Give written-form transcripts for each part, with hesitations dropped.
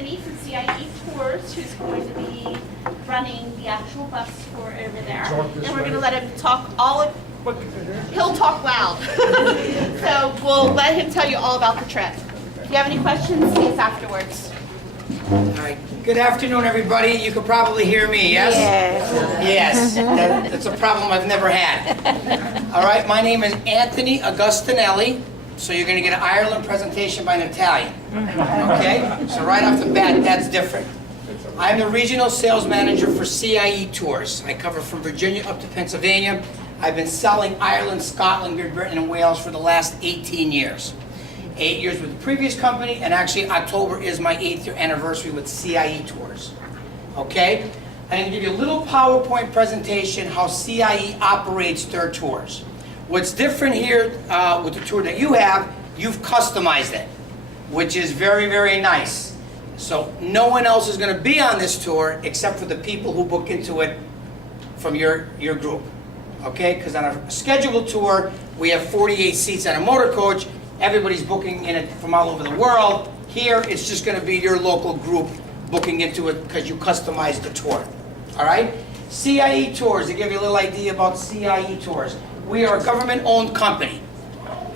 Anthony from CIE Tours, who's going to be running the actual bus tour over there. And we're going to let him talk he'll talk loud. So we'll let him tell you all about the trip. If you have any questions, see us afterwards. All right. Good afternoon, everybody. You can probably hear me, yes? Yes. That's a problem I've never had. All right. My name is Anthony Augustinelli. So you're going to get an Ireland presentation by an Italian. Okay? So right off the bat, that's different. I'm the regional sales manager for CIE Tours. I cover from Virginia up to Pennsylvania. I've been selling Ireland, Scotland, Great Britain, and Wales for the last 18 years. 8 years with the previous company, and actually October is my 8th year anniversary with CIE Tours. Okay? I'm going to give you a little PowerPoint presentation how CIE operates their tours. What's different here with the tour that you have, you've customized it, which is very, very nice. So no one else is going to be on this tour except for the people who book into it from your group. Okay? Because on a scheduled tour, we have 48 seats on a motor coach. Everybody's booking in it from all over the world. Here, it's just going to be your local group booking into it because you customized the tour. All right? CIE Tours, to give you a little idea about CIE Tours. We are a government-owned company.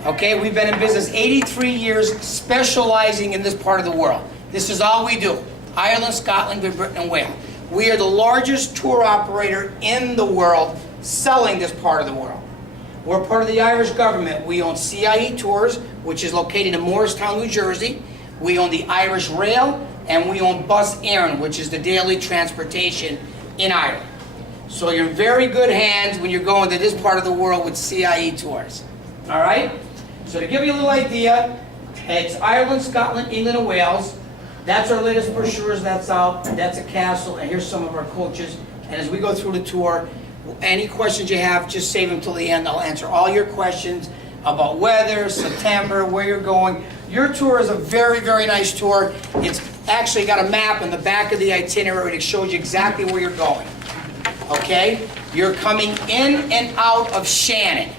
Okay? We've been in business 83 years, specializing in this part of the world. This is all we do. Ireland, Scotland, Great Britain, and Wales. We are the largest tour operator in the world selling this part of the world. We're part of the Irish government. We own CIE Tours, which is located in Morristown, New Jersey. We own the Irish Rail, and we own Bus Éireann, which is the daily transportation in Ireland. So you're in very good hands when you're going to this part of the world with CIE Tours. All right? So to give you a little idea, it's Ireland, Scotland, England, and Wales. That's our latest brochures that's out. That's a castle, and here's some of our coaches. And as we go through the tour, any questions you have, just save them till the end. I'll answer all your questions about weather, September, where you're going. Your tour is a very, very nice tour. It's actually got a map in the back of the itinerary that shows you exactly where you're going. Okay? You're coming in and out of Shannon,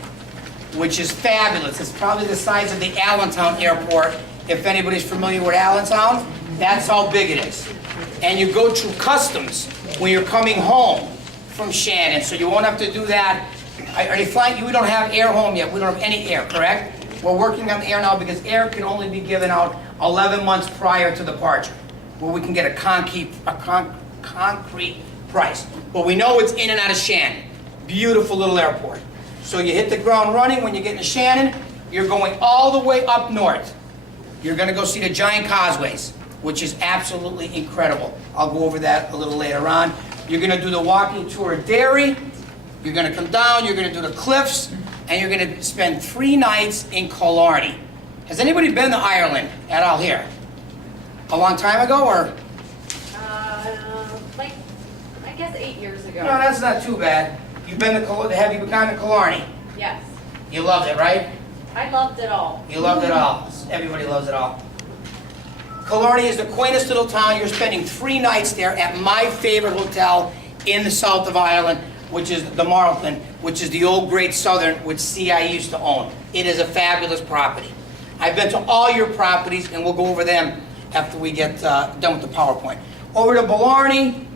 which is fabulous. It's probably the size of the Allentown Airport. If anybody's familiar with Allentown, that's how big it is. And you go through customs when you're coming home from Shannon, so you won't have to do that. Are they flying? We don't have air home yet. We don't have any air, correct? We're working on the air now because air can only be given out 11 months prior to departure, where we can get a concrete price. But we know it's in and out of Shannon. Beautiful little airport. So you hit the ground running when you get into Shannon. You're going all the way up north. You're going to go see the giant causeways, which is absolutely incredible. I'll go over that a little later on. You're going to do the walking tour of Derry. You're going to come down, you're going to do the cliffs, and you're going to spend 3 nights in Killarney. Has anybody been to Ireland at all here? A long time ago, or? Like, I guess 8 years ago. No, that's not too bad. You've been to, have you gone to Killarney? Yes. You loved it, right? I loved it all. You loved it all. Everybody loves it all. Killarney is the quaintest little town. You're spending 3 nights there at my favorite hotel in the south of Ireland, which is the Marlton, which is the old Great Southern, which CI used to own. It is a fabulous property. I've been to all your properties, and we'll go over them after we get done with the PowerPoint. Over to Blarney,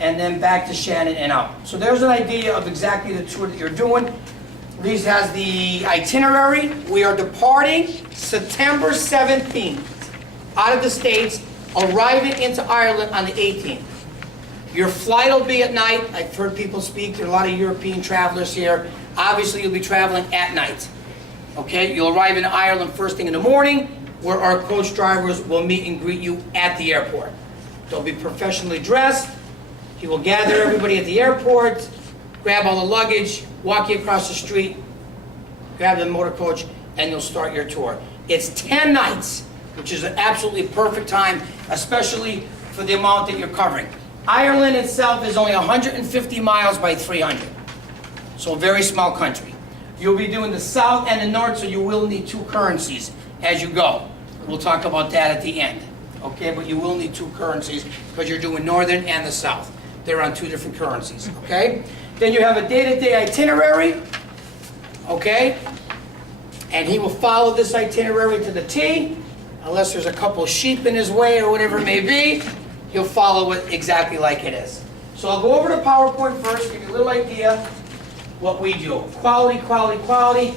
and then back to Shannon and out. So there's an idea of exactly the tour that you're doing. Lise has the itinerary. We are departing September 17th out of the States, arriving into Ireland on the 18th. Your flight will be at night. I've heard people speak. There are a lot of European travelers here. Obviously, you'll be traveling at night. Okay? You'll arrive in Ireland first thing in the morning, where our coach drivers will meet and greet you at the airport. They'll be professionally dressed. He will gather everybody at the airport, grab all the luggage, walk you across the street, grab the motor coach, and you'll start your tour. It's 10 nights, which is an absolutely perfect time, especially for the amount that you're covering. Ireland itself is only 150 miles by 300, so a very small country. You'll be doing the south and the north, so you will need 2 currencies as you go. We'll talk about that at the end, okay? But you will need 2 currencies because you're doing northern and the south. They're on 2 different currencies, okay? Then you have a day-to-day itinerary, okay? And he will follow this itinerary to the T. unless there's a couple sheep in his way or whatever it may be, he'll follow it exactly like it is. So I'll go over to PowerPoint first, give you a little idea what we do. Quality, quality, quality.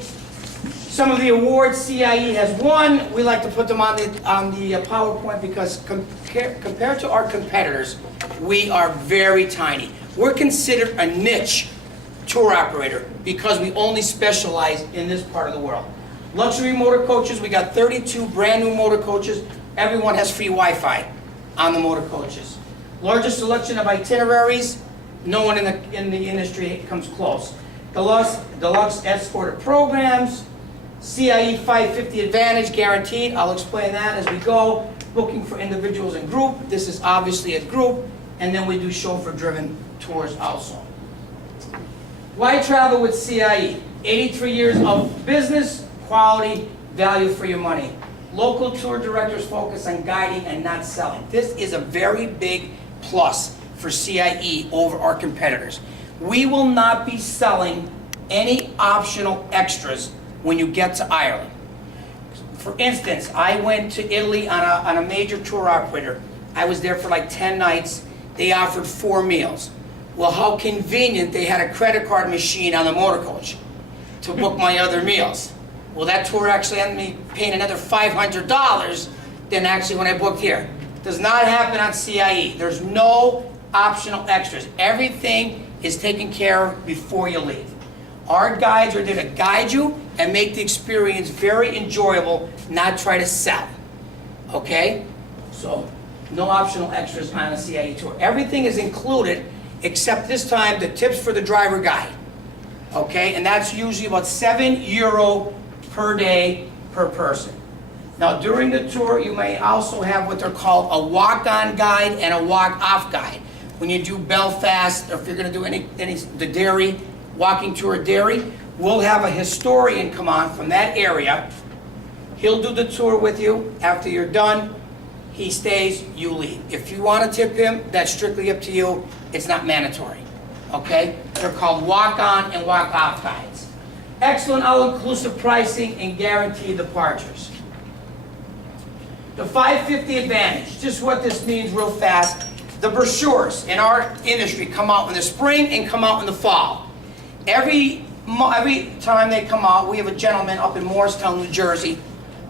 Some of the awards CIE has won, we like to put them on the PowerPoint because compared to our competitors, we are very tiny. We're considered a niche tour operator because we only specialize in this part of the world. Luxury motor coaches, we got 32 brand new motor coaches. Everyone has free Wi-Fi on the motor coaches. Largest selection of itineraries, no one in the industry comes close. Deluxe escorted programs, CIE 550 Advantage guaranteed. I'll explain that as we go. Booking for individuals and group. This is obviously a group. And then we do chauffeur-driven tours also. Why travel with CIE? 83 years of business, quality, value for your money. Local tour directors focus on guiding and not selling. This is a very big plus for CIE over our competitors. We will not be selling any optional extras when you get to Ireland. For instance, I went to Italy on a major tour operator. I was there for like 10 nights. They offered 4 meals. Well, how convenient they had a credit card machine on the motor coach to book my other meals. Well, that tour actually ended me paying another $500 than actually when I booked here. Does not happen on CIE. There's no optional extras. Everything is taken care of before you leave. Our guides are there to guide you and make the experience very enjoyable, not try to sell. Okay? So, no optional extras on a CIE tour. Everything is included except this time the tips for the driver guide. Okay? And that's usually about €7 per day per person. Now, during the tour, you may also have what they're called a walk-on guide and a walk-off guide. When you do Belfast, or if you're going to do the Derry, walking tour of Derry, we'll have a historian come on from that area. He'll do the tour with you. After you're done, he stays, you leave. If you want to tip him, that's strictly up to you. It's not mandatory. Okay? They're called walk-on and walk-off guides. Excellent all-inclusive pricing and guaranteed departures. The 550 Advantage, just what this means real fast. The brochures in our industry come out in the spring and come out in the fall. Every time they come out, we have a gentleman up in Morristown, New Jersey,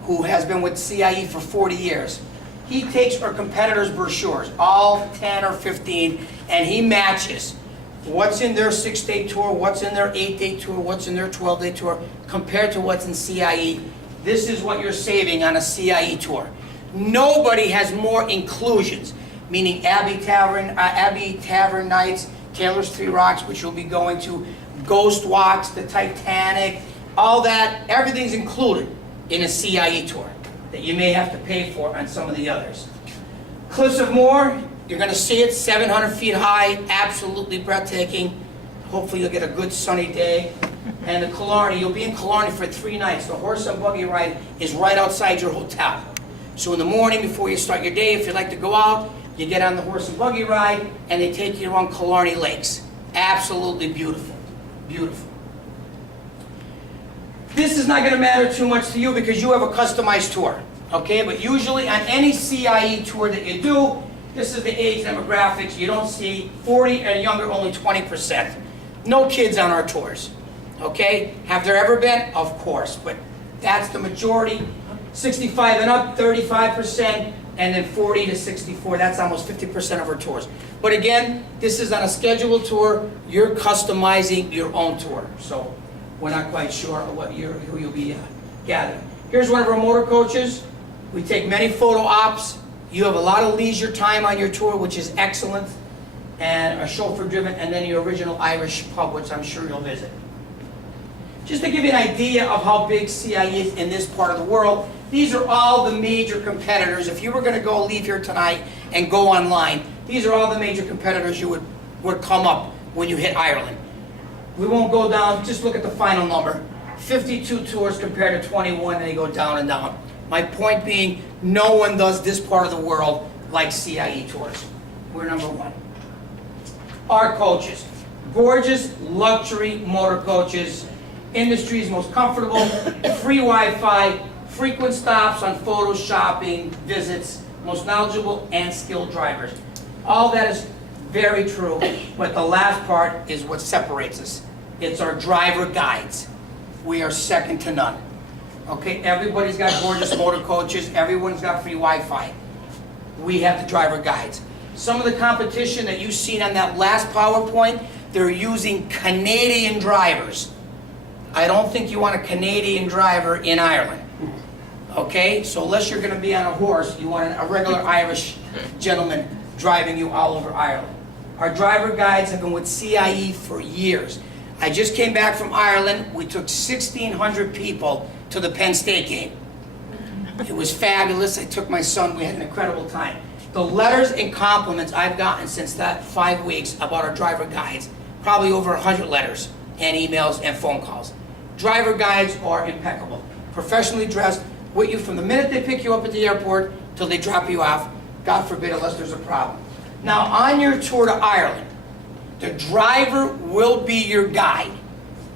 who has been with CIE for 40 years. He takes our competitors' brochures, all 10 or 15, and he matches what's in their 6-day tour, what's in their 8-day tour, what's in their 12-day tour, compared to what's in CIE. This is what you're saving on a CIE tour. Nobody has more inclusions, meaning Abbey Tavern nights, Taylor's Three Rocks, which you'll be going to, Ghost Walks, the Titanic, all that, everything's included in a CIE tour that you may have to pay for on some of the others. Cliffs of Moher, you're going to see it, 700 feet high, absolutely breathtaking. Hopefully you'll get a good sunny day. And the Killarney, you'll be in Killarney for 3 nights. The horse and buggy ride is right outside your hotel. So in the morning before you start your day, if you'd like to go out, you get on the horse and buggy ride and they take you around Killarney Lakes. Absolutely beautiful. Beautiful. This is not going to matter too much to you because you have a customized tour, okay? But usually on any CIE tour that you do, this is the age demographics. You don't see 40 and younger, only 20%. No kids on our tours, okay? Have there ever been? Of course, but that's the majority. 65 and up, 35%, and then 40 to 64, that's almost 50% of our tours. But again, this is on a scheduled tour. You're customizing your own tour. So we're not quite sure who you'll be gathering. Here's one of our motor coaches. We take many photo ops. You have a lot of leisure time on your tour, which is excellent, and a chauffeur-driven, and then your original Irish pub, which I'm sure you'll visit. Just to give you an idea of how big CIE is in this part of the world, these are all the major competitors. If you were going to go leave here tonight and go online, these are all the major competitors you would come up when you hit Ireland. We won't go down, just look at the final number. 52 tours compared to 21, and they go down and down. My point being, no one does this part of the world like CIE tours. We're number one. Our coaches, gorgeous luxury motor coaches, industry's most comfortable, free Wi-Fi, frequent stops on photos, shopping, visits, most knowledgeable and skilled drivers. All that is very true, but the last part is what separates us. It's our driver guides. We are second to none. Okay, everybody's got gorgeous motor coaches, everyone's got free Wi-Fi. We have the driver guides. Some of the competition that you've seen on that last PowerPoint, they're using Canadian drivers. I don't think you want a Canadian driver in Ireland. Okay, so unless you're going to be on a horse, you want a regular Irish gentleman driving you all over Ireland. Our driver guides have been with CIE for years. I just came back from Ireland. We took 1,600 people to the Penn State game. It was fabulous. I took my son. We had an incredible time. The letters and compliments I've gotten since that 5 weeks about our driver guides, probably over 100 letters and emails and phone calls. Driver guides are impeccable. Professionally dressed, with you from the minute they pick you up at the airport till they drop you off, God forbid, unless there's a problem. Now, on your tour to Ireland, the driver will be your guide.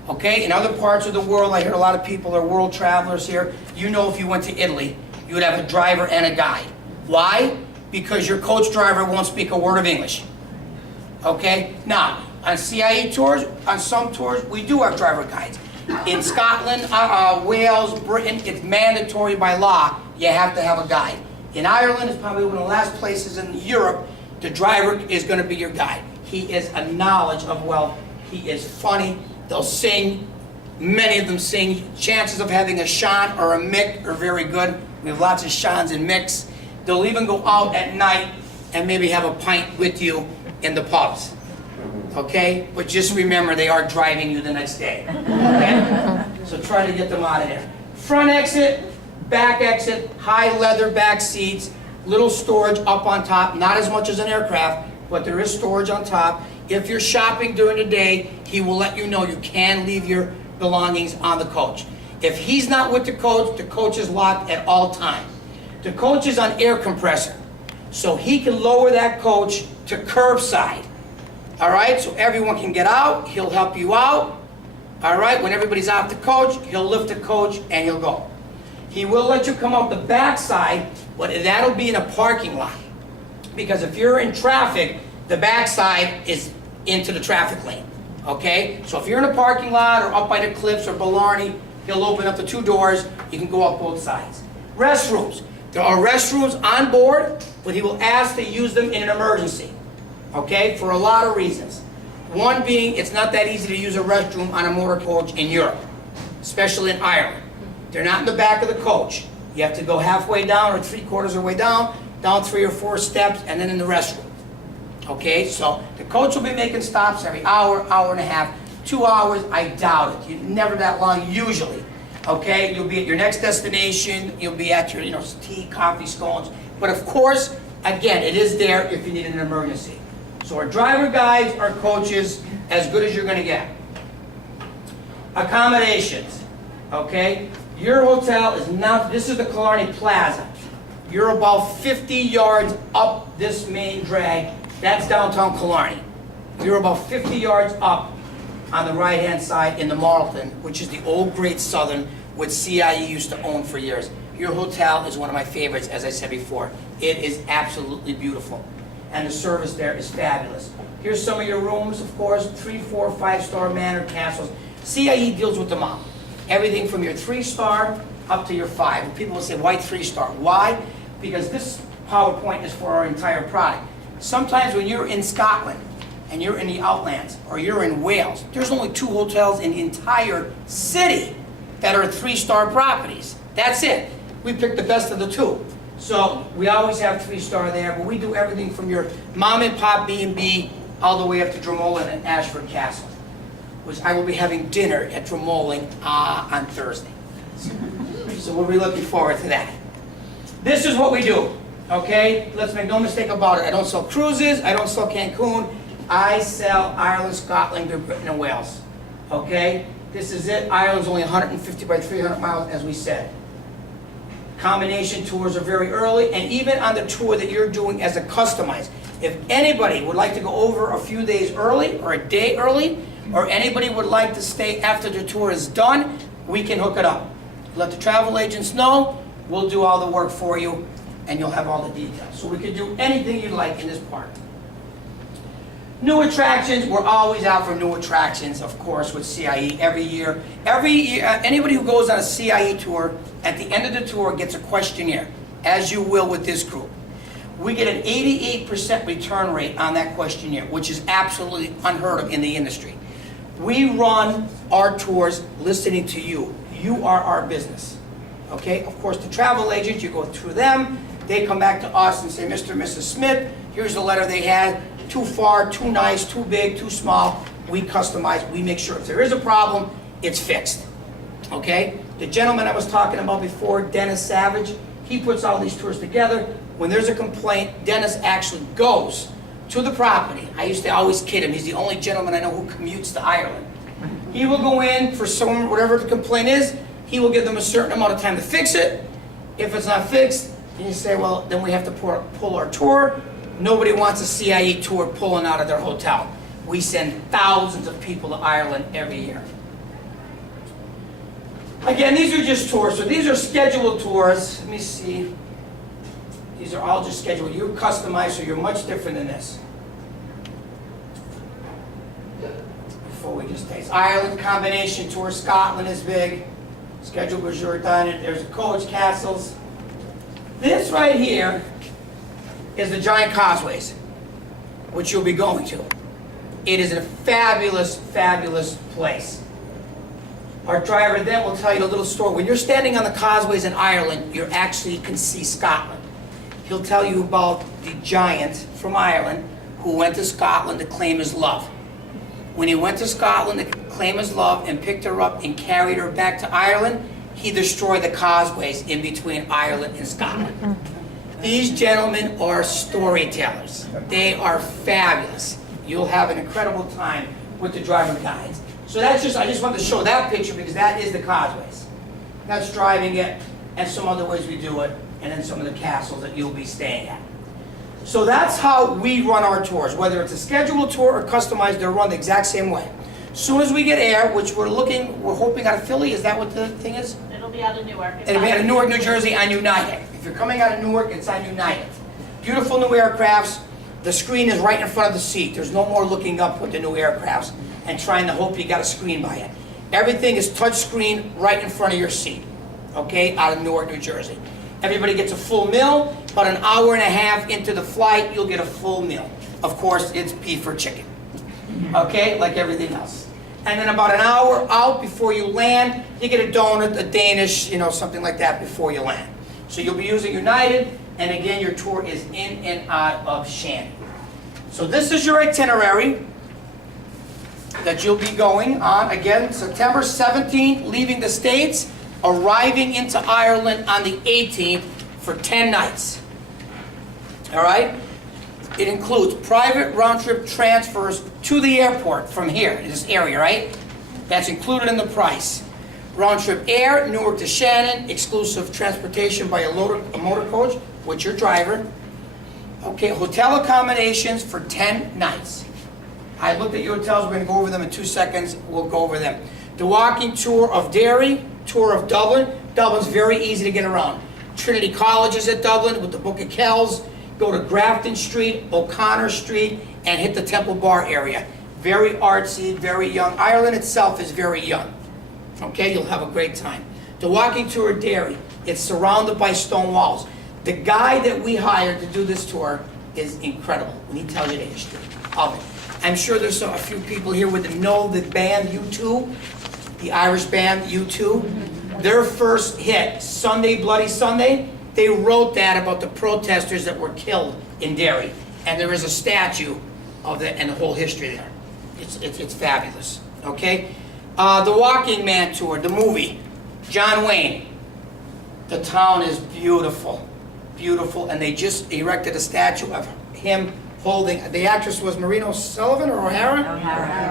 Okay, in other parts of the world, I hear a lot of people are world travelers here. You know, if you went to Italy, you would have a driver and a guide. Why? Because your coach driver won't speak a word of English. Okay, now, on CIE tours, on some tours, we do have driver guides. In Scotland, Wales, Britain, it's mandatory by law, you have to have a guide. In Ireland, it's probably one of the last places in Europe, the driver is going to be your guide. He is a knowledge of wealth. He is funny. They'll sing. Many of them sing. Chances of having a Sean or a Mick are very good. We have lots of Seans and Micks. They'll even go out at night and maybe have a pint with you in the pubs. Okay? But just remember, they are driving you the next day. Okay? So try to get them out of there. Front exit, back exit, high leather back seats, little storage up on top, not as much as an aircraft, but there is storage on top. If you're shopping during the day, he will let you know you can leave your belongings on the coach. If he's not with the coach is locked at all times. The coach is on air compressor, so he can lower that coach to curbside. All right, so everyone can get out, he'll help you out. All right, when everybody's off the coach, he'll lift the coach and he'll go. He will let you come out the backside, but that'll be in a parking lot. Because if you're in traffic, the backside is into the traffic lane. Okay? So if you're in a parking lot or up by the cliffs or Blarney, he'll open up the two doors, you can go up both sides. Restrooms. There are restrooms on board, but he will ask to use them in an emergency. Okay? For a lot of reasons. One being, it's not that easy to use a restroom on a motor coach in Europe, especially in Ireland. They're not in the back of the coach. You have to go halfway down or 3/4 of the way down 3 or 4 steps, and then in the restroom. Okay, so the coach will be making stops every hour, hour and a half, 2 hours, I doubt it. You're never that long, usually. Okay, you'll be at your next destination, you'll be at your, tea, coffee, scones. But of course, again, it is there if you need an emergency. So our driver guides, our coaches, as good as you're gonna get. Accommodations, okay? Your hotel is now, this is the Killarney Plaza. You're about 50 yards up this main drag. That's downtown Killarney. You're about 50 yards up on the right-hand side in the Marlton, which is the old Great Southern, which CIE used to own for years. Your hotel is one of my favorites, as I said before. It is absolutely beautiful. And the service there is fabulous. Here's some of your rooms, of course, 3, 4, 5-star Manor Castles. CIE deals with them all. Everything from your 3-star up to your 5. And people will say, why 3-star? Why? Because this PowerPoint is for our entire product. Sometimes when you're in Scotland and you're in the Outlands or you're in Wales, there's only 2 hotels in the entire city that are 3-star properties. That's it. We picked the best of the 2. So we always have 3-star there, but we do everything from your mom and pop B&B all the way up to Dromoland and Ashford Castle, which I will be having dinner at Dromoland on Thursday. So we'll be looking forward to that. This is what we do, okay? Let's make no mistake about it. I don't sell cruises. I don't sell Cancun. I sell Ireland, Scotland, Great Britain, and Wales, okay? This is it. Ireland's only 150 by 300 miles, as we said. Combination tours are very early, and even on the tour that you're doing as a customized. If anybody would like to go over a few days early or a day early, or anybody would like to stay after the tour is done, we can hook it up. Let the travel agents know, we'll do all the work for you, and you'll have all the details. So we could do anything you'd like in this park. New attractions, we're always out for new attractions, of course, with CIE every year. Anybody who goes on a CIE tour, at the end of the tour gets a questionnaire, as you will with this group. We get an 88% return rate on that questionnaire, which is absolutely unheard of in the industry. We run our tours listening to you. You are our business, okay? Of course, the travel agents, you go through them. They come back to us and say, Mr. and Mrs. Smith, here's the letter they had. Too far, too nice, too big, too small. We customize, we make sure if there is a problem, it's fixed, okay? The gentleman I was talking about before, Dennis Savage, he puts all these tours together. When there's a complaint, Dennis actually goes to the property. I used to always kid him. He's the only gentleman I know who commutes to Ireland. He will go in for whatever the complaint is. He will give them a certain amount of time to fix it. If it's not fixed, then you say, well, then we have to pull our tour. Nobody wants a CIE tour pulling out of their hotel. We send thousands of people to Ireland every year. Again, these are just tours. So these are scheduled tours. Let me see. These are all just scheduled. You're customized, so you're much different than this. Before we just taste. Ireland combination tour. Scotland is big. Scheduled brochure done. There's coach castles. This right here is the giant causeways, which you'll be going to. It is a fabulous, fabulous place. Our driver then will tell you a little story. When you're standing on the causeways in Ireland, you actually can see Scotland. He'll tell you about the giant from Ireland who went to Scotland to claim his love. When he went to Scotland to claim his love and picked her up and carried her back to Ireland, he destroyed the causeways in between Ireland and Scotland. These gentlemen are storytellers. They are fabulous. You'll have an incredible time with the driver guides. So I just wanted to show that picture because that is the causeways. That's driving it, and some other ways we do it, and then some of the castles that you'll be staying at. So that's how we run our tours. Whether it's a scheduled tour or customized, they're run the exact same way. As soon as we get air, which we're hoping out of Philly, is that what the thing is? It'll be out of Newark. It'll be out of Newark, New Jersey on United. If you're coming out of Newark, it's on United. Beautiful new aircrafts. The screen is right in front of the seat. There's no more looking up with the new aircrafts and trying to hope you got a screen by it. Everything is touch screen right in front of your seat, okay, out of Newark, New Jersey. Everybody gets a full meal. About an hour and a half into the flight, you'll get a full meal. Of course, it's beef or chicken, okay, like everything else. And then about an hour out before you land, you get a donut, a Danish, something like that before you land. So you'll be using United, and again, your tour is in and out of Shannon. So this is your itinerary that you'll be going on. Again, September 17th, leaving the States, arriving into Ireland on the 18th for 10 nights. All right? It includes private round-trip transfers to the airport from here, in this area, right? That's included in the price. Round-trip air, Newark to Shannon, exclusive transportation by a motor coach with your driver. Okay, hotel accommodations for 10 nights. I looked at your hotels. We're going to go over them in 2 seconds. We'll go over them. The walking tour of Derry, tour of Dublin. Dublin's very easy to get around. Trinity College is at Dublin with the Book of Kells. Go to Grafton Street, O'Connor Street, and hit the Temple Bar area. Very artsy, very young. Ireland itself is very young. Okay, you'll have a great time. The walking tour of Derry. It's surrounded by stone walls. The guy that we hired to do this tour is incredible when he tells you the history of it. I'm sure there's a few people here that know the band U2, the Irish band U2. Their first hit, Sunday Bloody Sunday, they wrote that about the protesters that were killed in Derry. And there is a statue of that and the whole history there. It's fabulous, okay? The Walking Man Tour, the movie, John Wayne. The town is beautiful, beautiful, and they just erected a statue of him holding, the actress was Marina Sullivan or O'Hara?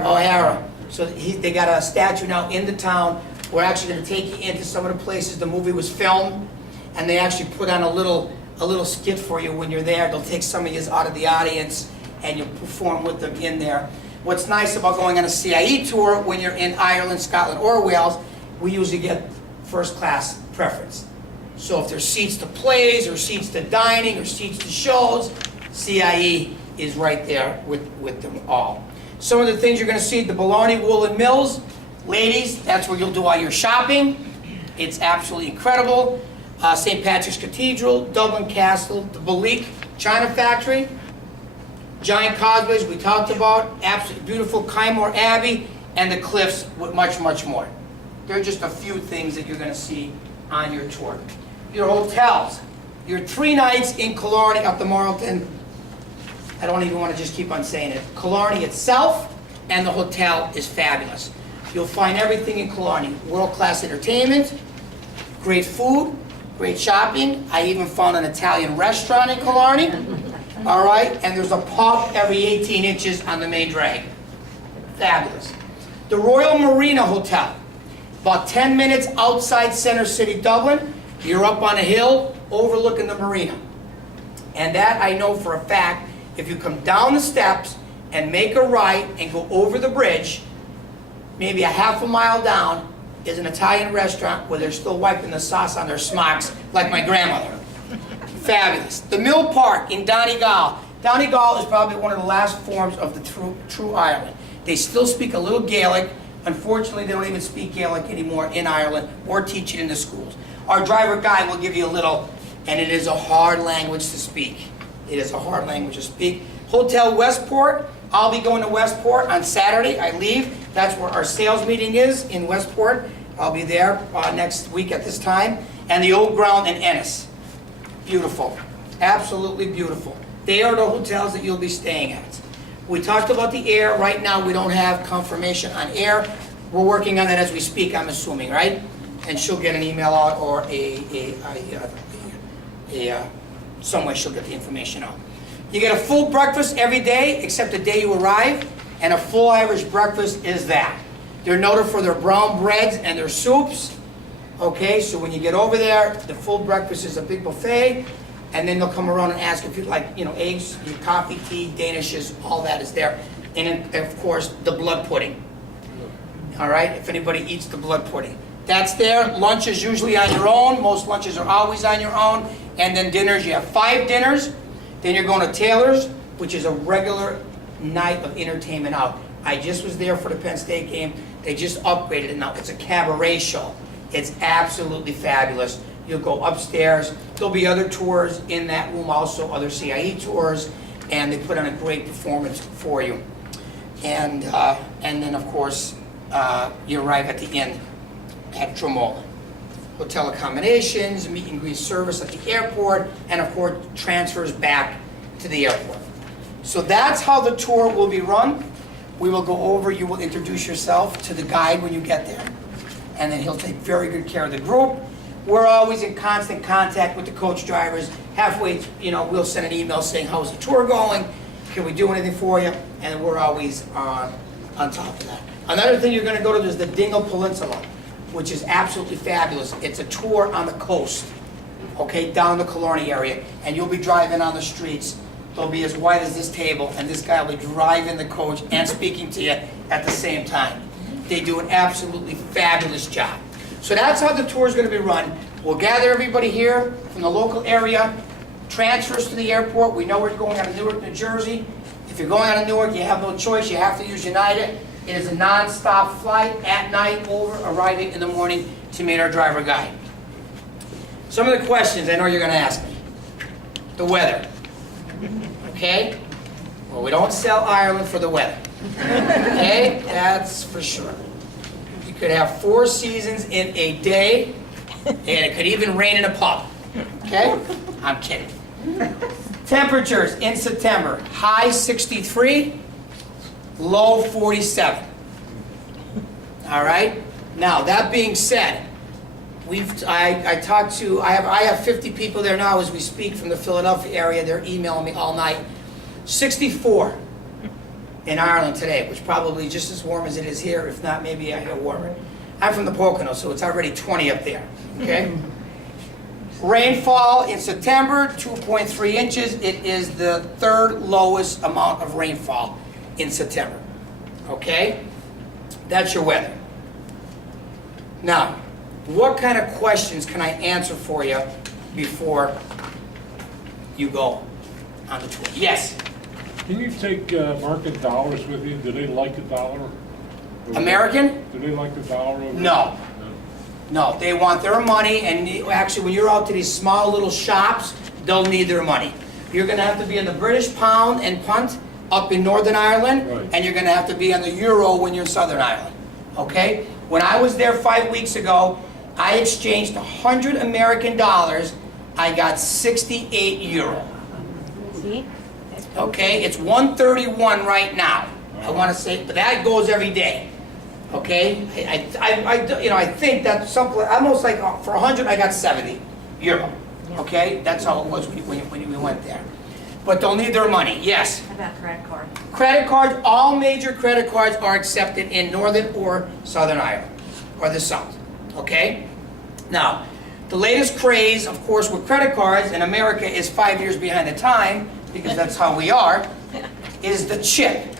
O'Hara. So they got a statue now in the town. We're actually going to take you into some of the places the movie was filmed, and they actually put on a little skit for you when you're there. They'll take some of you out of the audience, and you'll perform with them in there. What's nice about going on a CIE tour when you're in Ireland, Scotland, or Wales, we usually get first class preference. So if there's seats to plays, or seats to dining, or seats to shows, CIE is right there with them all. Some of the things you're gonna see, the Bologna Woolen Mills. Ladies, that's where you'll do all your shopping. It's absolutely incredible. St. Patrick's Cathedral, Dublin Castle, the Balik China Factory, Giant Causeways we talked about, absolutely beautiful Kymore Abbey, and the cliffs with much, much more. There are just a few things that you're gonna see on your tour. Your hotels, your 3 nights in Killarney up to Marlton. I don't even want to just keep on saying it. Killarney itself and the hotel is fabulous. You'll find everything in Killarney. World-class entertainment, great food, great shopping. I even found an Italian restaurant in Killarney. All right, and there's a pub every 18 inches on the main drag. Fabulous. The Royal Marina Hotel, about 10 minutes outside Center City, Dublin. You're up on a hill overlooking the marina. And that I know for a fact, if you come down the steps and make a right and go over the bridge, maybe a half a mile down is an Italian restaurant where they're still wiping the sauce on their smocks like my grandmother. Fabulous. The Mill Park in Donegal. Donegal is probably one of the last forms of the true Ireland. They still speak a little Gaelic. Unfortunately, they don't even speak Gaelic anymore in Ireland or teach it in the schools. Our driver guide will give you a little, and it is a hard language to speak. It is a hard language to speak. Hotel Westport. I'll be going to Westport on Saturday. I leave. That's where our sales meeting is, in Westport. I'll be there next week at this time. And the Old Ground in Ennis. Beautiful. Absolutely beautiful. They are the hotels that you'll be staying at. We talked about the air. Right now, we don't have confirmation on air. We're working on that as we speak, I'm assuming, right? And she'll get an email out, or some way she'll get the information out. You get a full breakfast every day except the day you arrive, and a full Irish breakfast is that. They're noted for their brown breads and their soups. Okay, so when you get over there, the full breakfast is a big buffet, and then they'll come around and ask if you'd like, eggs, your coffee, tea, danishes, all that is there. And then, of course, the blood pudding. All right, if anybody eats the blood pudding. That's there. Lunch is usually on your own. Most lunches are always on your own. And then dinners, you have 5 dinners. Then you're going to Taylor's, which is a regular night of entertainment out. I just was there for the Penn State game. They just upgraded it now. It's a cabaret show. It's absolutely fabulous. You'll go upstairs. There'll be other tours in that room also, other CIE tours, and they put on a great performance for you. And then, of course, you arrive at the inn at Tremolin. Hotel accommodations, meet and greet service at the airport, and of course, transfers back to the airport. So that's how the tour will be run. We will go over, you will introduce yourself to the guide when you get there, and then he'll take very good care of the group. We're always in constant contact with the coach drivers. Halfway, we'll send an email saying, how's the tour going? Can we do anything for you? And we're always on top of that. Another thing you're going to go to is the Dingle Peninsula, which is absolutely fabulous. It's a tour on the coast, okay, down the Killarney area, and you'll be driving on the streets. They'll be as wide as this table, and this guy will be driving the coach and speaking to you at the same time. They do an absolutely fabulous job. So that's how the tour is going to be run. We'll gather everybody here from the local area, transfers to the airport. We know we're going out of Newark, New Jersey. If you're going out of Newark, you have no choice. You have to use United. It is a non-stop flight at night, over, arriving in the morning to meet our driver guide. Some of the questions I know you're going to ask me. The weather. Okay? Well, we don't sell Ireland for the weather. Okay? That's for sure. You could have 4 seasons in a day, and it could even rain in a pub. Okay? I'm kidding. Temperatures in September, high 63, low 47. All right? Now, that being said, I have 50 people there now as we speak from the Philadelphia area. They're emailing me all night. 64 in Ireland today, which probably just as warm as it is here, if not maybe a hair warmer. I'm from the Poconos, so it's already 20 up there, okay? Rainfall in September, 2.3 inches. It is the 3rd lowest amount of rainfall in September, okay? That's your weather. Now, What kind of questions can I answer for you before you go on the tour? Yes? Can you take market dollars with you? Do they like the dollar? American? Do they like the dollar? Over No. No, they want their money, and actually, when you're out to these small little shops, they'll need their money. You're gonna have to be in the British pound and punt up in Northern Ireland, Right. and you're gonna have to be on the euro when you're in Southern Ireland, okay? When I was there 5 weeks ago, I exchanged 100 American dollars, I got 68 euro. See? Okay, it's 131 right now. I wanna say, but that goes every day. Okay, I think that's something, almost like for 100, I got 70 euro. Okay, that's how it was when we went there. But they'll need their money, yes. How about credit card? Credit cards, all major credit cards are accepted in Northern or Southern Ireland, or the South, okay? Now, the latest craze, of course, with credit cards, and America is 5 years behind the time, because that's how we are, is the chip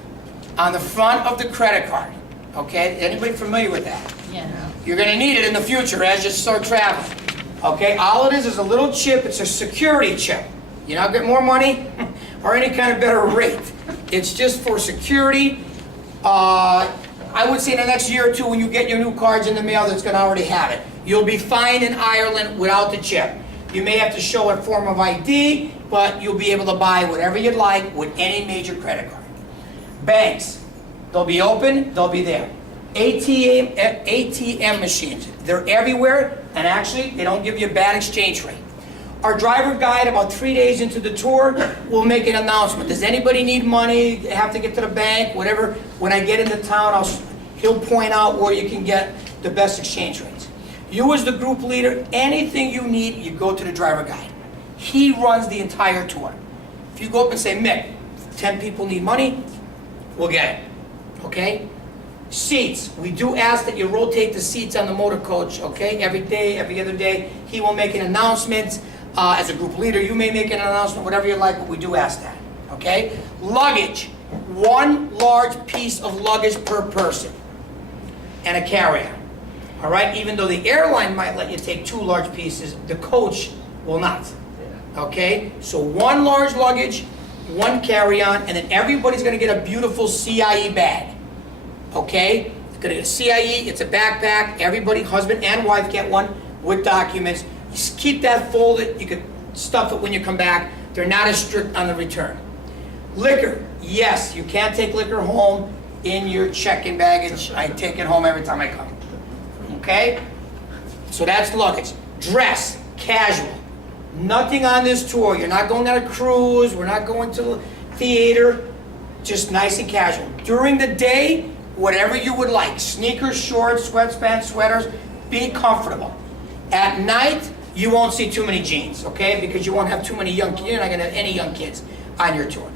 on the front of the credit card. Okay, anybody familiar with that? Yeah. You're gonna need it in the future as you start traveling. Okay, all it is a little chip, it's a security chip. You're not getting more money or any kind of better rate. It's just for security. I would say in the next year or two when you get your new cards in the mail that's gonna already have it. You'll be fine in Ireland without the chip. You may have to show a form of ID, but you'll be able to buy whatever you'd like with any major credit card. Banks. They'll be open, they'll be there. ATM machines, they're everywhere, and actually, they don't give you a bad exchange rate. Our driver guide, about 3 days into the tour, will make an announcement. Does anybody need money, have to get to the bank, whatever? When I get into town, he'll point out where you can get the best exchange rates. You as the group leader, anything you need, you go to the driver guide. He runs the entire tour. If you go up and say, Mick, 10 people need money, we'll get it. Okay? Seats. We do ask that you rotate the seats on the motor coach, okay? Every day, every other day. He will make an announcement. As a group leader, you may make an announcement, whatever you like, but we do ask that, okay? Luggage. 1 large piece of luggage per person and a carry-on, all right? Even though the airline might let you take 2 large pieces, the coach will not, okay? So 1 large luggage, 1 carry-on, and then everybody's gonna get a beautiful CIE bag, okay? It's gonna get a CIE, it's a backpack, everybody, husband and wife get one with documents. Just keep that folded, you can stuff it when you come back. They're not as strict on the return. Liquor, yes, you can't take liquor home in your check-in baggage. I take it home every time I come, okay? So that's luggage. Dress, casual. Nothing on this tour. You're not going on a cruise. We're not going to the theater. Just nice and casual. During the day, whatever you would like. Sneakers, shorts, sweatpants, sweaters. Be comfortable. At night, you won't see too many jeans, okay? Because you won't have too many young kids. You're not going to have any young kids on your tour.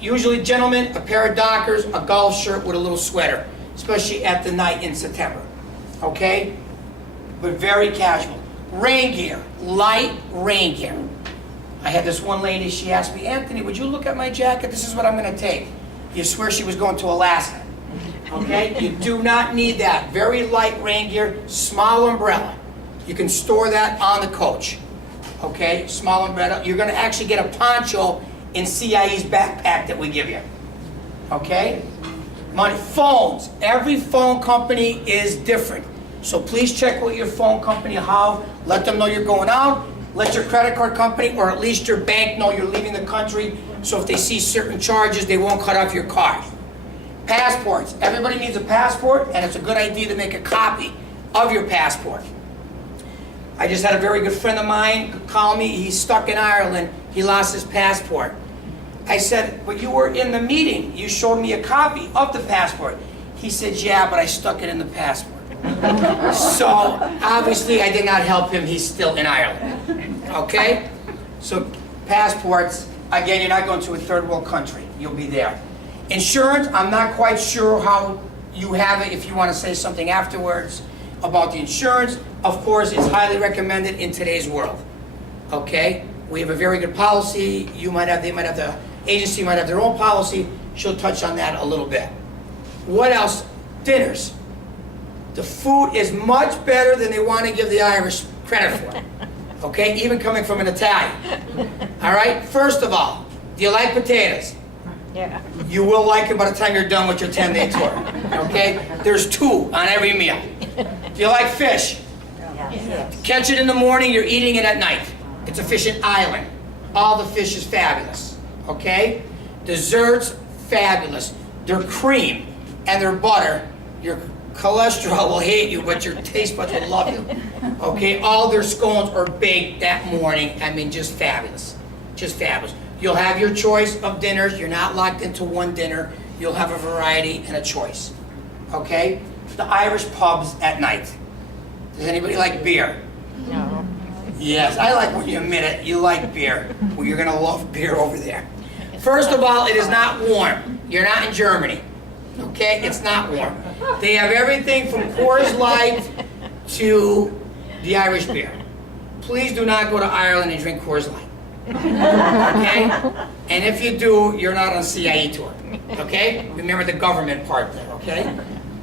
Usually, gentlemen, a pair of Dockers, a golf shirt with a little sweater, especially at the night in September, okay? But very casual. Rain gear, light rain gear. I had this one lady, she asked me, Anthony, would you look at my jacket? This is what I'm gonna take. You swear she was going to Alaska, okay? You do not need that. Very light rain gear, small umbrella. You can store that on the coach, okay? Small umbrella. You're gonna actually get a poncho in CIE's backpack that we give you, okay? Money, phones. Every phone company is different. So please check with your phone company how, let them know you're going out, let your credit card company or at least your bank know you're leaving the country, so if they see certain charges, they won't cut off your card. Passports. Everybody needs a passport, and it's a good idea to make a copy of your passport. I just had a very good friend of mine call me, he's stuck in Ireland, he lost his passport. I said, but you were in the meeting, you showed me a copy of the passport. He said, yeah, but I stuck it in the passport. So, obviously, I did not help him. He's still in Ireland. Okay? So, passports, again, you're not going to a third world country. You'll be there. Insurance, I'm not quite sure how you have it, if you want to say something afterwards about the insurance. Of course, it's highly recommended in today's world. Okay? We have a very good policy. They might have the agency might have their own policy. She'll touch on that a little bit. What else? Dinners. The food is much better than they want to give the Irish credit for. Okay, even coming from an Italian. All right, first of all, do you like potatoes? Yeah. You will like it by the time you're done with your 10-day tour. Okay, there's 2 on every meal. Do you like fish? Yes. Catch it in the morning, you're eating it at night. It's a fishing island. All the fish is fabulous. Okay, desserts, fabulous. Their cream and their butter, your cholesterol will hate you, but your taste buds will love you. Okay, all their scones are baked that morning. I mean, just fabulous. Just fabulous. You'll have your choice of dinners. You're not locked into one dinner. You'll have a variety and a choice. Okay? The Irish pubs at night. Does anybody like beer? No. Yes, I like when you admit it. You like beer. Well, you're going to love beer over there. First of all, it is not warm. You're not in Germany. Okay? It's not warm. They have everything from Coors Light to the Irish beer. Please do not go to Ireland and drink Coors Light. Okay? And if you do, you're not on CIE tour. Okay? Remember the government part there, okay?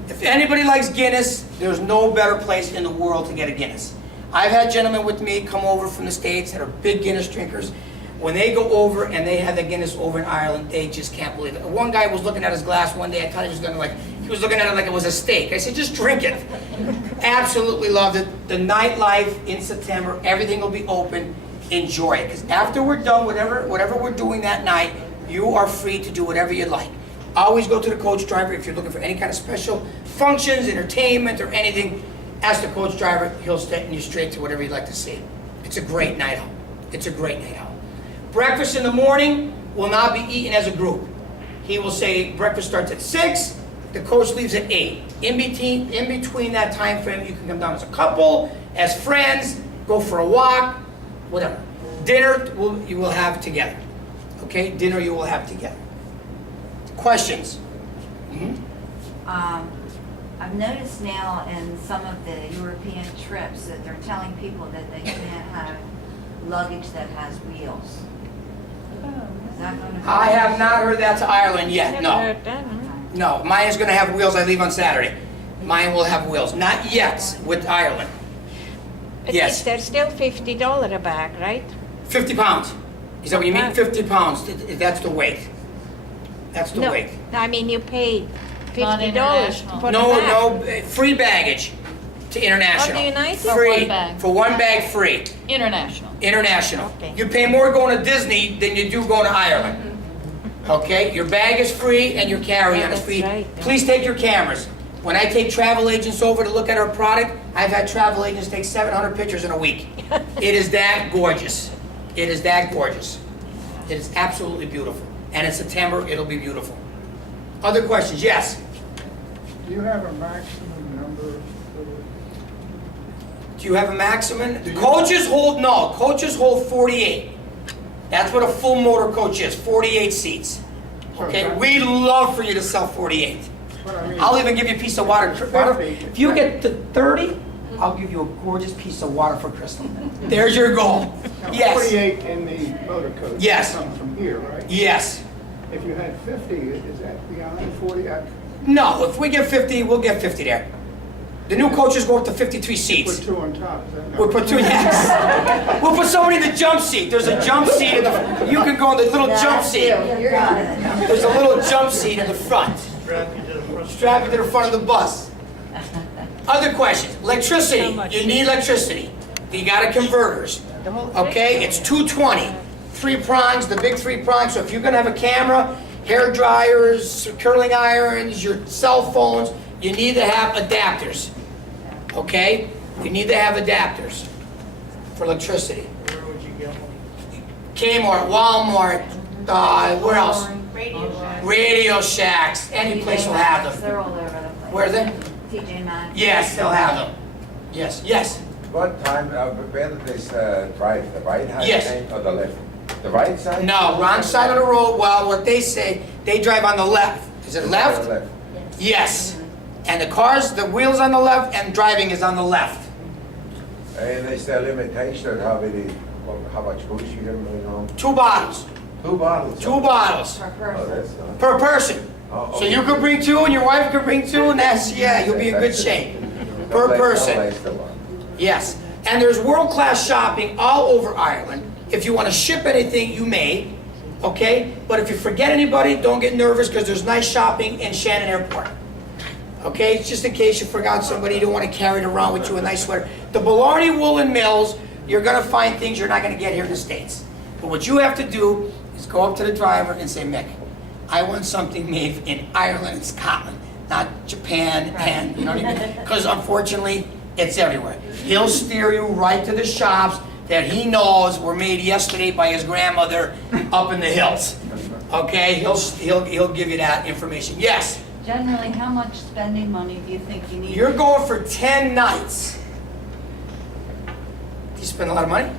If anybody likes Guinness, there's no better place in the world to get a Guinness. I've had gentlemen with me come over from the States that are big Guinness drinkers. When they go over and they have the Guinness over in Ireland, they just can't believe it. One guy was looking at his glass one day, I thought he was gonna he was looking at it like it was a steak. I said, just drink it. Absolutely loved it. The nightlife in September, everything will be open. Enjoy it, because after we're done, whatever we're doing that night, you are free to do whatever you like. Always go to the coach driver if you're looking for any kind of special functions, entertainment, or anything. Ask the coach driver, he'll send you straight to whatever you'd like to see. It's a great night out. It's a great night out. Breakfast in the morning will not be eaten as a group. He will say breakfast starts at 6, the coach leaves at 8. In between that time frame, you can come down as a couple, as friends, go for a walk, whatever. Dinner you will have together. Okay, dinner you will have together. Questions? I've noticed now in some of the European trips that they're telling people that they can't have luggage that has wheels. Is that going to? I have not heard that to Ireland yet, Never no. heard that, huh? No, mine is going to have wheels. I leave on Saturday. Mine will have wheels. Not yet with Ireland. But Yes. they're still $50 a bag, right? 50 pounds. Is that what you mean? 50 pounds. That's the weight. That's the No, weight. I mean, you paid $50 Non-international. for the bag. No, free baggage to international. Oh, do you nice? For Free. one bag. For one bag, free. International. International. Okay. You pay more going to Disney than you do going to Ireland. Okay? Your bag is free and your carry-on is that's free. right. Please take your cameras. When I take travel agents over to look at our product, I've had travel agents take 700 pictures in a week. It is that gorgeous. It is that gorgeous. It is absolutely beautiful. And in September, it'll be beautiful. Other questions? Yes? Do you have a maximum number? Do you have a maximum? The coaches hold, no, coaches hold 48. That's what a full motor coach is, 48 seats. Okay, we'd love for you to sell 48. But I mean, I'll even give you a piece of water. 50. If you get to 30, I'll give you a gorgeous piece of water for Crystal. There's your goal. now, Yes, 48 in the motor coach. Yes. Comes from here, right? yes. If you had 50, is that beyond 40? No, if we get 50, we'll get 50 there. The new coaches go up to 53 Put seats. 2 on top, is that not? We'll put 2, yes. We'll put somebody in the jump seat. There's a jump seat in the, you can go in the little jump seat. You're on it. There's a little jump seat in the front. Strap you to the front of the bus. Other questions? Electricity. You need electricity. You got a converters. Okay, it's 220. 3 prongs, the big 3 prongs. So if you're gonna have a camera, hair dryers, curling irons, your cell phones, you need to have adapters. Okay? You need to have adapters for electricity. Where would you get them? Kmart, Walmart, where else? Radio Shack. Radio Shacks, any place will have them. They're all over the place. Where are they? TJ Maxx. Yes, they'll have them. Yes, yes. What time, where did this drive, the right hand Yes. side or the left? The right side? No, wrong side of the road. Well, what they say, they drive on the left. Is it left? The left. Yes. And the cars, the wheels on the left and driving is on the left. And is there a limitation how many, how much booze you can, 2 bottles. 2 bottles? 2 bottles Per Oh, person. that's not. per person. Oh, So you could bring 2 and your wife could bring 2 and that's, yeah, you'll be in good That's it. shape. Per No person. less than one. Yes, and there's world-class shopping all over Ireland. If you want to ship anything, you may, okay? But if you forget anybody, don't get nervous because there's nice shopping in Shannon Airport. Okay, just in case you forgot somebody, you don't want to carry it around with you, a nice sweater. The Blarney Woolen Mills, you're going to find things you're not going to get here in the States. But what you have to do is go up to the driver and say, Mick, I want something made in Ireland and Scotland, not Japan and, you know what I mean? Because unfortunately, it's everywhere. He'll steer you right to the shops that he knows were made yesterday by his grandmother up in the hills. Okay, he'll give you that information. Yes, Generally, how much spending money do you think you need? you're going for 10 nights. Do you spend a lot of money?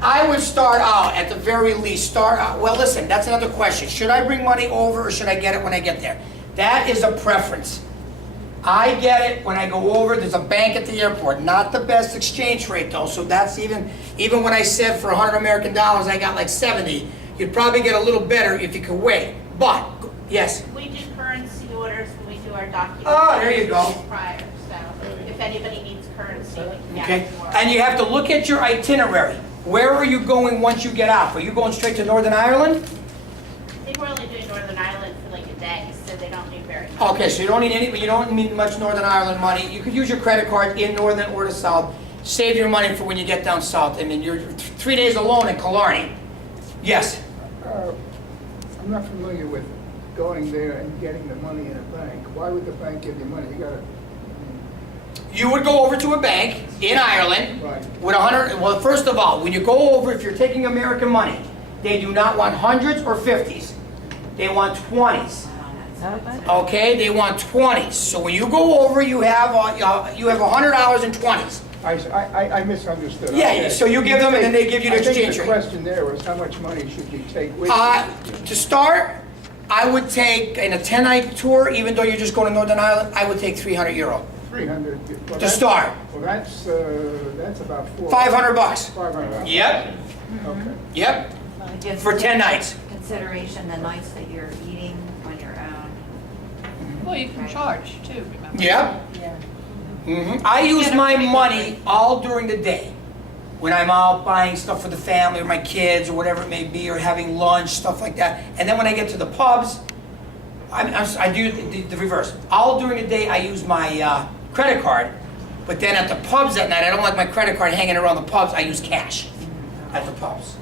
I would start out, at the very least, well, listen, that's another question. Should I bring money over or should I get it when I get there? That is a preference. I get it when I go over. There's a bank at the airport. Not the best exchange rate though, so that's even when I said for 100 American dollars I got like 70, you'd probably get a little better if you could wait. But, yes? We do currency orders when we do our documents. Oh, there you go. Prior, so if anybody needs currency, we can get Okay, it for and you have to look at your itinerary. Where are you going once you get off? Are you going straight to Northern Ireland? I think we're only doing Northern Ireland for like a day, so they don't need very much. Okay, so you don't need much Northern Ireland money. You could use your credit card in Northern or the South. Save your money for when you get down south. I mean, you're 3 days alone in Killarney. Yes. I'm not familiar with going there and getting the money in a bank. Why would the bank give you money? You gotta, You would go over to a bank in Ireland Right. with 100. Well, first of all, when you go over, if you're taking American money, they do not want hundreds or 50s. They want 20s. Okay, they want 20s. So when you go over, you have $100 in 20s. I misunderstood. Yeah, Okay. so you give them and then they give you the I think exchange the rate. question there was how much money should you take with you? To start, I would take, in a 10-night tour, even though you're just going to Northern Ireland, I would take €300 300. Well, to start. Well, that's about $500. $500. Yep, Okay. yep, Give for 10 nights. Consideration the nights that you're eating on your own. Well, you can charge too, remember? Yep. I use my money all during the day. When I'm out buying stuff for the family or my kids or whatever it may be, or having lunch, stuff like that. And then when I get to the pubs, I do the reverse. All during the day I use my credit card, but then at the pubs at night, I don't like my credit card hanging around the pubs, I use cash at the pubs.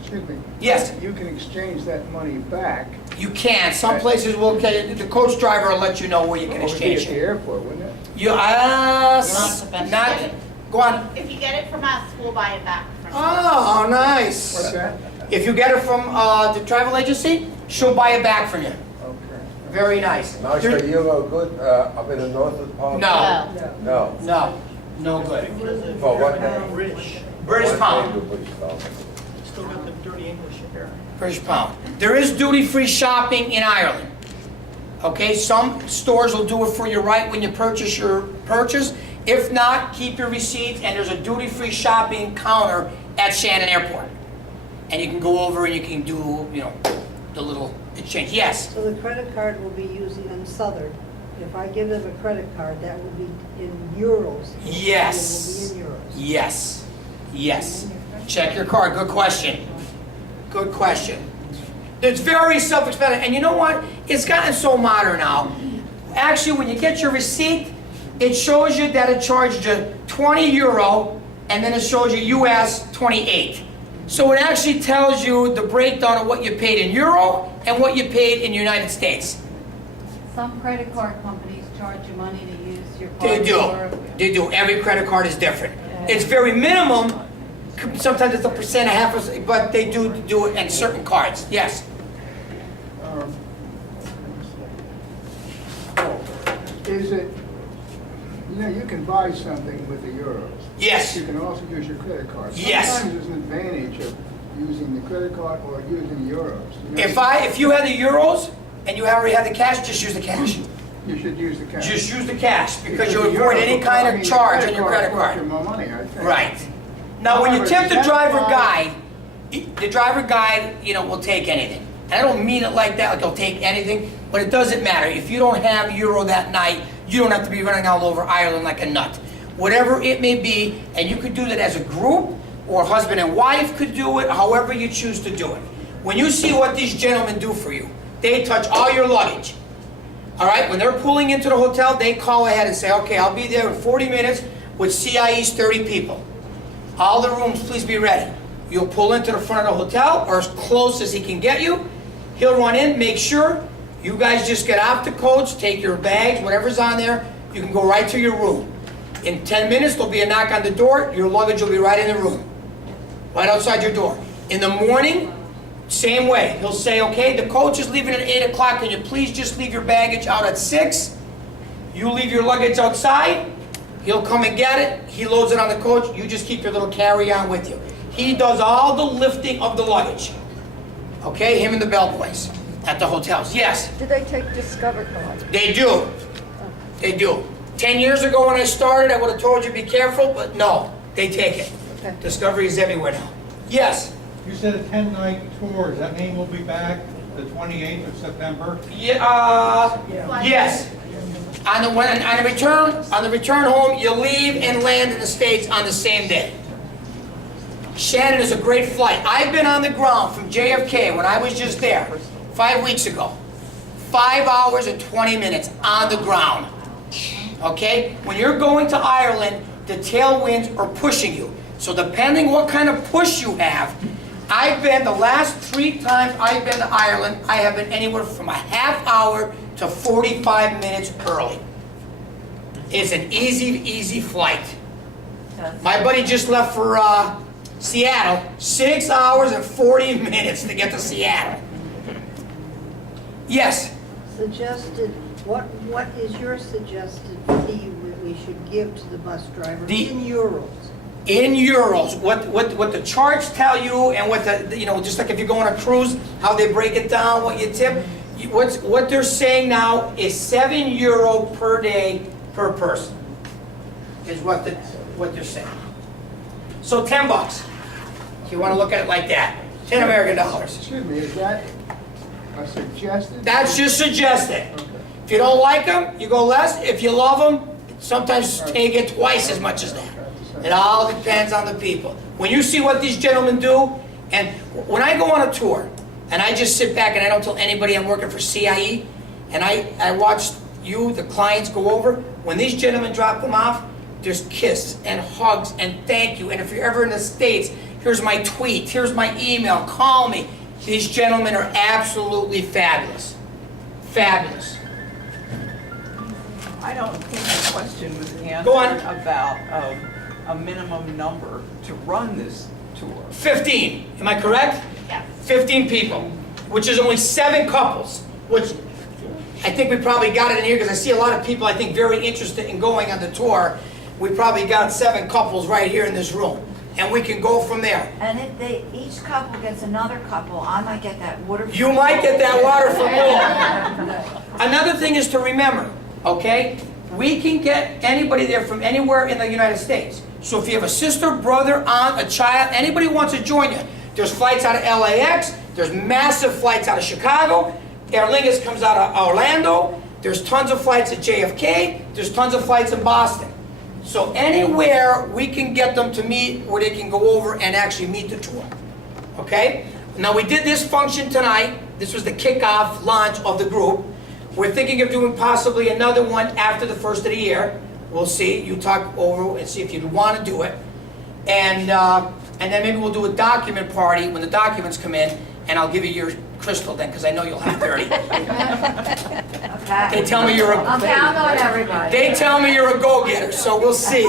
Excuse me. Yes. You can exchange that money back. You can. Some places will, the coach driver will let you know where you can It would be exchange at the it. airport, wouldn't it? You, Not the best not, way. go on. If you get it from us, we'll buy it back from you. Oh, nice. What's that? If you get it from the travel agency, she'll buy it back from you. Okay. Very nice. Now, is the euro good up in the north of the park? No, No. no, no good. For what? British pound. British pound. Still got the dirty English here. British pound. There is duty-free shopping in Ireland. Okay, some stores will do it for you right when you purchase your purchase. If not, keep your receipts, and there's a duty-free shopping counter at Shannon Airport. And you can go over and you can do, the little exchange. Yes? So the credit card will be using on Southern. If I give them a credit card, that will be in euros. Yes. It will be in euros. Yes. Yes. Check your card. Good question. Good question. It's very self-explanatory. And you know what? It's gotten so modern now. Actually, when you get your receipt, it shows you that it charged you €20, and then it shows you US 28. So it actually tells you the breakdown of what you paid in euro and what you paid in United States. Some credit card companies charge you money to use your card. They do. for- They do. Every credit card is different. It's very minimum. Sometimes it's 1%, 0.5%, but they do it in certain cards. Yes. Is it, you can buy something with the euros. Yes. You can also use your credit card. Yes. Sometimes there's an advantage of using the credit card or using euros. You know? If you had the euros and you already had the cash, just use the cash. You should use the cash. Just use the cash because you the avoid euro any will kind cost- of charge on your the credit costs you card. more money, I think. Right. Now, when you However, tip the that's driver why- guide, the driver guide, will take anything. And I don't mean it like that, like he'll take anything, but it doesn't matter. If you don't have euro that night, You don't have to be running all over Ireland like a nut. Whatever it may be, and you could do that as a group, or husband and wife could do it, however you choose to do it. When you see what these gentlemen do for you, they touch all your luggage. All right, when they're pulling into the hotel, they call ahead and say, okay, I'll be there in 40 minutes with CIE's 30 people. All the rooms, please be ready. You'll pull into the front of the hotel, or as close as he can get you. He'll run in, make sure. You guys just get off the coach, take your bags, whatever's on there, you can go right to your room. In 10 minutes, there'll be a knock on the door, your luggage will be right in the room, right outside your door. In the morning, same way. He'll say, okay, the coach is leaving at 8 o'clock, can you please just leave your baggage out at 6? You leave your luggage outside, he'll come and get it, he loads it on the coach, you just keep your little carry-on with you. He does all the lifting of the luggage. Okay, him and the bellboys at the hotels. Yes? Do they take Discover cards? They do. They do. 10 years ago when I started, I would have told you be careful, but no, they take it. Okay. Discovery is everywhere now. Yes? You said a 10-night tour. Does that mean we'll be back the 28th of September? Yeah, yes. On the return home, you leave and land in the States on the same day. Shannon is a great flight. I've been on the ground from JFK when I was just there 5 weeks ago. 5 hours and 20 minutes on the ground. Okay? When you're going to Ireland, the tailwinds are pushing you. So depending what kind of push you have, I've been, the last 3 times I've been to Ireland, I have been anywhere from a half hour to 45 minutes early. It's an easy flight. My buddy just left for Seattle, 6 hours and 40 minutes to get to Seattle. Yes? Suggested, what is your suggested fee we should give to the bus driver in euros? In euros, what the charts tell you, and what the, you know, just like if you go on a cruise, how they break it down, what you tip, what they're saying now is €7 per day per person, is what they're saying. So $10, if you want to look at it like that, 10 American dollars. Excuse me, is that a suggested? That's just suggested. If you don't like them, you go less. If you love them, sometimes you get twice as much as that. It all depends on the people. When you see what these gentlemen do, and when I go on a tour, and I just sit back and I don't tell anybody I'm working for CIE, and I watch you, the clients, go over, when these gentlemen drop them off, there's kiss and hugs and thank you. And if you're ever in the States, here's my tweet, here's my email, call me. These gentlemen are absolutely fabulous. Fabulous. I don't think the question was Go on. answered about a minimum number to run this tour. 15, am I correct? Yes. 15 people, which is only 7 couples, which I think we probably got it in here because I see a lot of people I think very interested in going on the tour. We probably got 7 couples right here in this room, and we can go from there. And if each couple gets another couple, I might get that water. You might get that water for more. Another thing is to remember, okay? We can get anybody there from anywhere in the United States. So if you have a sister, brother, aunt, a child, anybody who wants to join you, there's flights out of LAX, there's massive flights out of Chicago, Aer Lingus comes out of Orlando, there's tons of flights at JFK, there's tons of flights in Boston. So anywhere we can get them to meet where they can go over and actually meet the tour. Okay? Now we did this function tonight. This was the kickoff launch of the group. We're thinking of doing possibly another one after the first of the year. We'll see. You talk over and see if you'd want to do it. And then maybe we'll do a document party when the documents come in, and I'll give you your crystal then, because I know you'll have 30. Okay. They tell me you're I'm counting on everybody. They tell me you're a go-getter, so we'll see.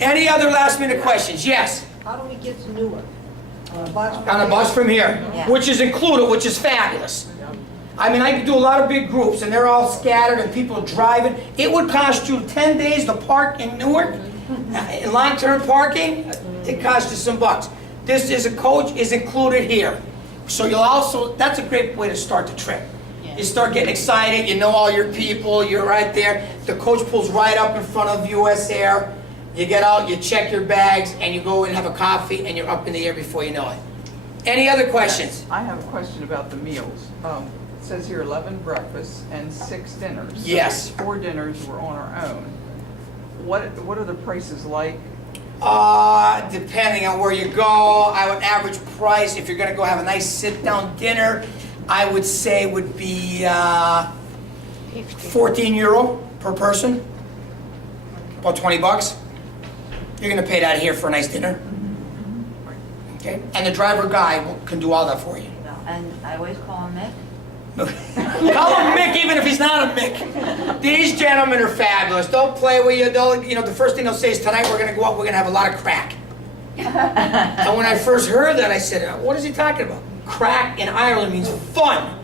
Any other last-minute questions? Yes? How do we get to Newark? On a bus? On a bus from here, Yeah. which is included, which is fabulous. I mean, I could do a lot of big groups, and they're all scattered, and people driving. It would cost you 10 days to park in Newark, in long-term parking. It costs you some bucks. This is a coach is included here. So you'll also, that's a great way to start the trip. You start getting excited, you know all your people, you're right there. The coach pulls right up in front of US Air. You get out, you check your bags, and you go and have a coffee, and you're up in the air before you know it. Any other questions? I have a question about the meals. It says here 11 breakfasts and 6 dinners. So Yes. there's 4 dinners were on our own. What are the prices like? Depending on where you go, I would average price, if you're gonna go have a nice sit-down dinner, I would say would be 14 euro per person, about 20 bucks. You're gonna pay that here for a nice dinner. Okay, and the driver guy can do all that for you. And I always call him Mick. Call him Mick even if he's not a Mick. These gentlemen are fabulous. They'll play with you. The first thing they'll say is, tonight we're gonna go out, we're gonna have a lot of crack. And when I first heard that, I said, what is he talking about? Crack in Ireland means fun.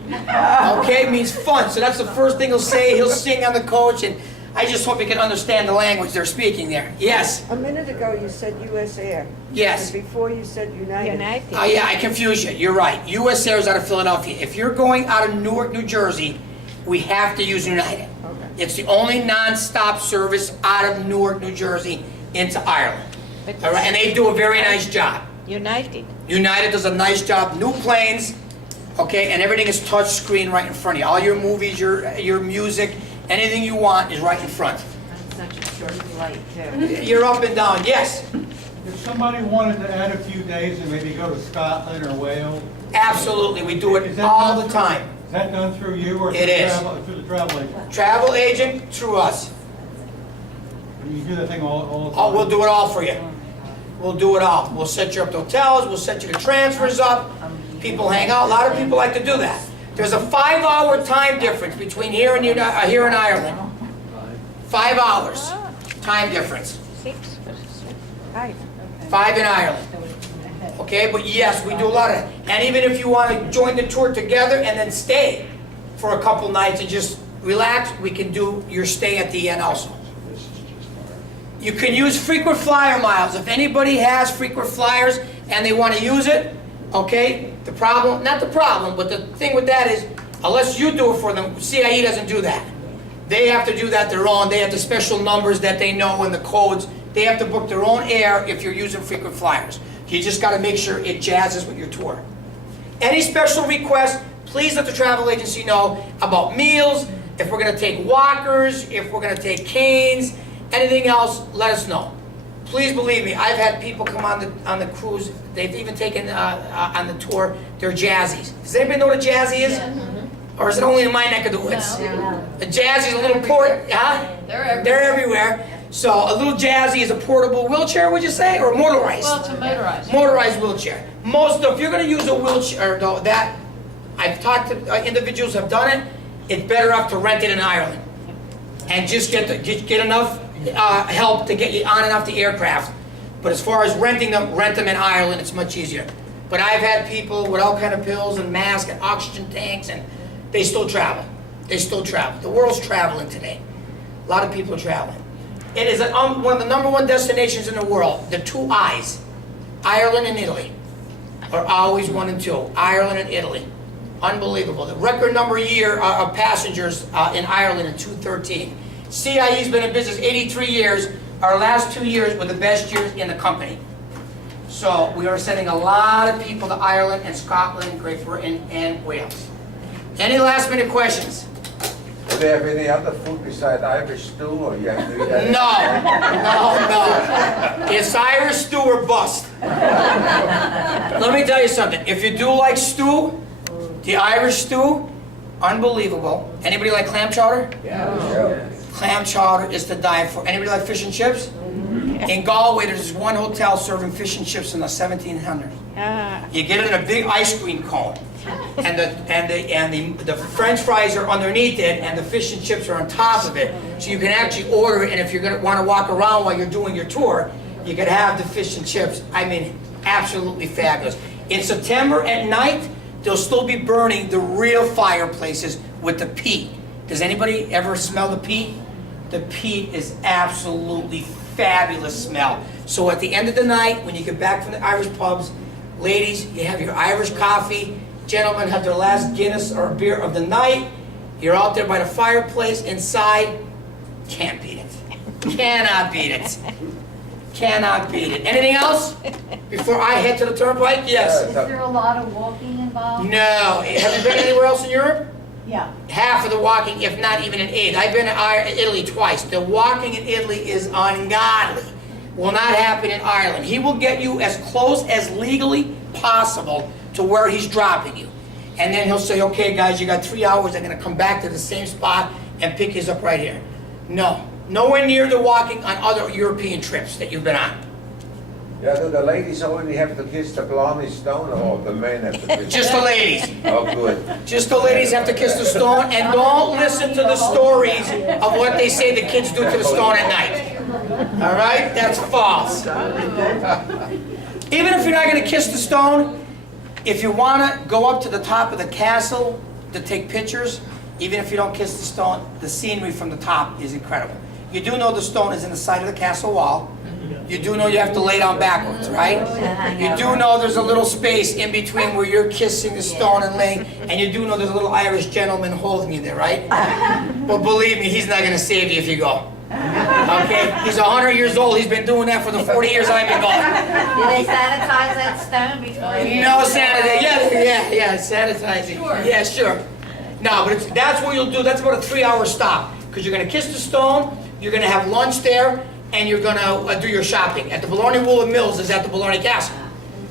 Okay, it means fun. So that's the first thing he'll say. He'll sing on the coach, and I just hope you can understand the language they're speaking there. Yes? A minute ago, you said US Air. Yes. And before you said United. United. Yeah, I confused you. You're right. US Air is out of Philadelphia. If you're going out of Newark, New Jersey, we have to use United. Okay. It's the only non-stop service out of Newark, New Jersey into Ireland. But All right, and they do a very nice job. United. United does a nice job. New planes, okay, and everything is touch screen right in front of you. All your movies, your music, anything you want is right in front. That's such a short flight, too. You're up and down. Yes, If somebody wanted to add a few days and maybe go to Scotland or Wales, absolutely. We do Is it that all done the time. is that done through you or It is. through the travel agent? Travel agent through us. You do that thing all the time? Oh, we'll do it all for you. We'll do it all. We'll set you up to hotels, we'll set you the transfers up. People hang out. A lot of people like to do that. There's a 5-hour time difference between here and here in Ireland. 5 hours time difference. 6 5. 5 in Ireland. Okay, but yes, we do a lot of it. And even if you want to join the tour together and then stay for a couple nights and just relax, we can do your stay at the end also. You can use frequent flyer miles. If anybody has frequent flyers and they want to use it, okay, not the problem, but the thing with that is, unless you do it for them, CIE doesn't do that. They have to do that their own. They have the special numbers that they know and the codes. They have to book their own air if you're using frequent flyers. You just got to make sure it jazzes with your tour. Any special requests, please let the travel agency know about meals, if we're going to take walkers, if we're going to take canes, anything else, let us know. Please believe me, I've had people come on the cruise, they've even taken on the tour their jazzies. Does anybody know what a jazzy is? Or is it only in my neck of the woods? A jazzy is a little huh? They're everywhere. So a little jazzy is a portable wheelchair, would you say, or motorized? Well, it's a motorized. Motorized wheelchair. If you're going to use a wheelchair, though, that I've talked to individuals who have done it. It's better off to rent it in Ireland and just get enough help to get you on and off the aircraft. But as far as renting them, rent them in Ireland. It's much easier. But I've had people with all kind of pills and masks and oxygen tanks, and they still travel. They still travel. The world's traveling today. A lot of people are traveling. It is one of the #1 destinations in the world. The 2 I's, Ireland and Italy, are always 1 and 2. Ireland and Italy. Unbelievable. The record number year of passengers in Ireland in 2013. CIE's been in business 83 years. Our last 2 years were the best years in the company. So we are sending a lot of people to Ireland and Scotland, Great Britain, and Wales. Any last minute questions? Do they have any other food besides Irish stew, or you have to eat that? No. It's Irish stew or bust. Let me tell you something. If you do like stew, the Irish stew, unbelievable. Anybody like clam chowder? Yeah. Clam chowder is to die for. Anybody like fish and chips? In Galway, there's one hotel serving fish and chips in the 1700s. You get it in a big ice cream cone, and the French fries are underneath it, and the fish and chips are on top of it. So you can actually order it, and if you're going to want to walk around while you're doing your tour, you can have the fish and chips. I mean, absolutely fabulous. In September at night, they'll still be burning the real fireplaces with the peat. Does anybody ever smell the peat? The peat is absolutely fabulous smell. So at the end of the night, when you get back from the Irish pubs, ladies, you have your Irish coffee. Gentlemen have their last Guinness or beer of the night. You're out there by the fireplace inside. Can't beat it. Cannot beat it. Cannot beat it. Anything else before I head to the turnpike? Yes. Is there a lot of walking involved? No. Have you been anywhere else in Europe? Yeah. half of the walking, if not even an eighth. I've been to Italy twice. The walking in Italy is ungodly. Will not happen in Ireland. He will get you as close as legally possible to where he's dropping you. And then he'll say, okay guys, you got 3 hours, I'm gonna come back to the same spot and pick you up right here. No, nowhere near the walking on other European trips that you've been on. Yeah, do the ladies only have to kiss the Blarney Stone or the men have to kiss? Just the ladies. Oh, good. Just the ladies have to kiss the stone, and don't listen to the stories of what they say the kids do to the stone at night. All right? That's false. Even if you're not going to kiss the stone, if you want to go up to the top of the castle to take pictures, even if you don't kiss the stone, the scenery from the top is incredible. You do know the stone is in the side of the castle wall. You do know you have to lay down backwards, right? You do know there's a little space in between where you're kissing the stone and laying, and you do know there's a little Irish gentleman holding you there, right? But believe me, he's not going to save you if you go. Okay? He's 100 years old. He's been doing that for the 40 years I've been going. Do they sanitize that stone before you? No sanitizing. Yeah, sanitizing. Sure. Yeah, sure. No, but that's what you'll do. That's about a 3-hour stop. Because you're going to kiss the stone, you're going to have lunch there, and you're going to do your shopping. At the Bologna Woolen Mills is at the Bologna Castle.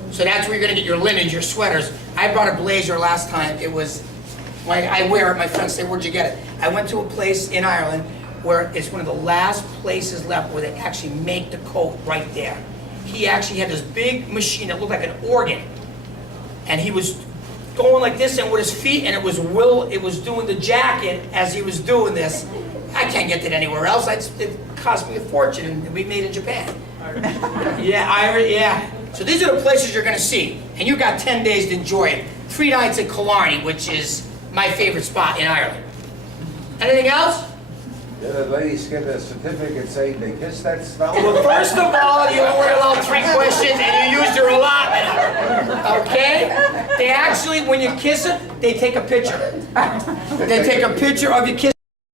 So that's where you're going to get your linens, your sweaters. I brought a blazer last time. It was, when I wear it, my friends say, where'd you get it? I went to a place in Ireland where it's one of the last places left where they actually make the coat right there. He actually had this big machine that looked like an organ. And he was going like this and with his feet, and it was doing the jacket as he was doing this. I can't get it anywhere else. It cost me a fortune, and we made in Japan. Yeah. So these are the places you're going to see, and you've got 10 days to enjoy it. 3 nights in Killarney, which is my favorite spot in Ireland. Anything else? Yeah, the ladies get a certificate saying they kissed that stone. Well, first of all, you only allowed 3 questions, and you used your allotment. Okay? They actually, when you kiss it, they take a picture. They take a picture of you kissing.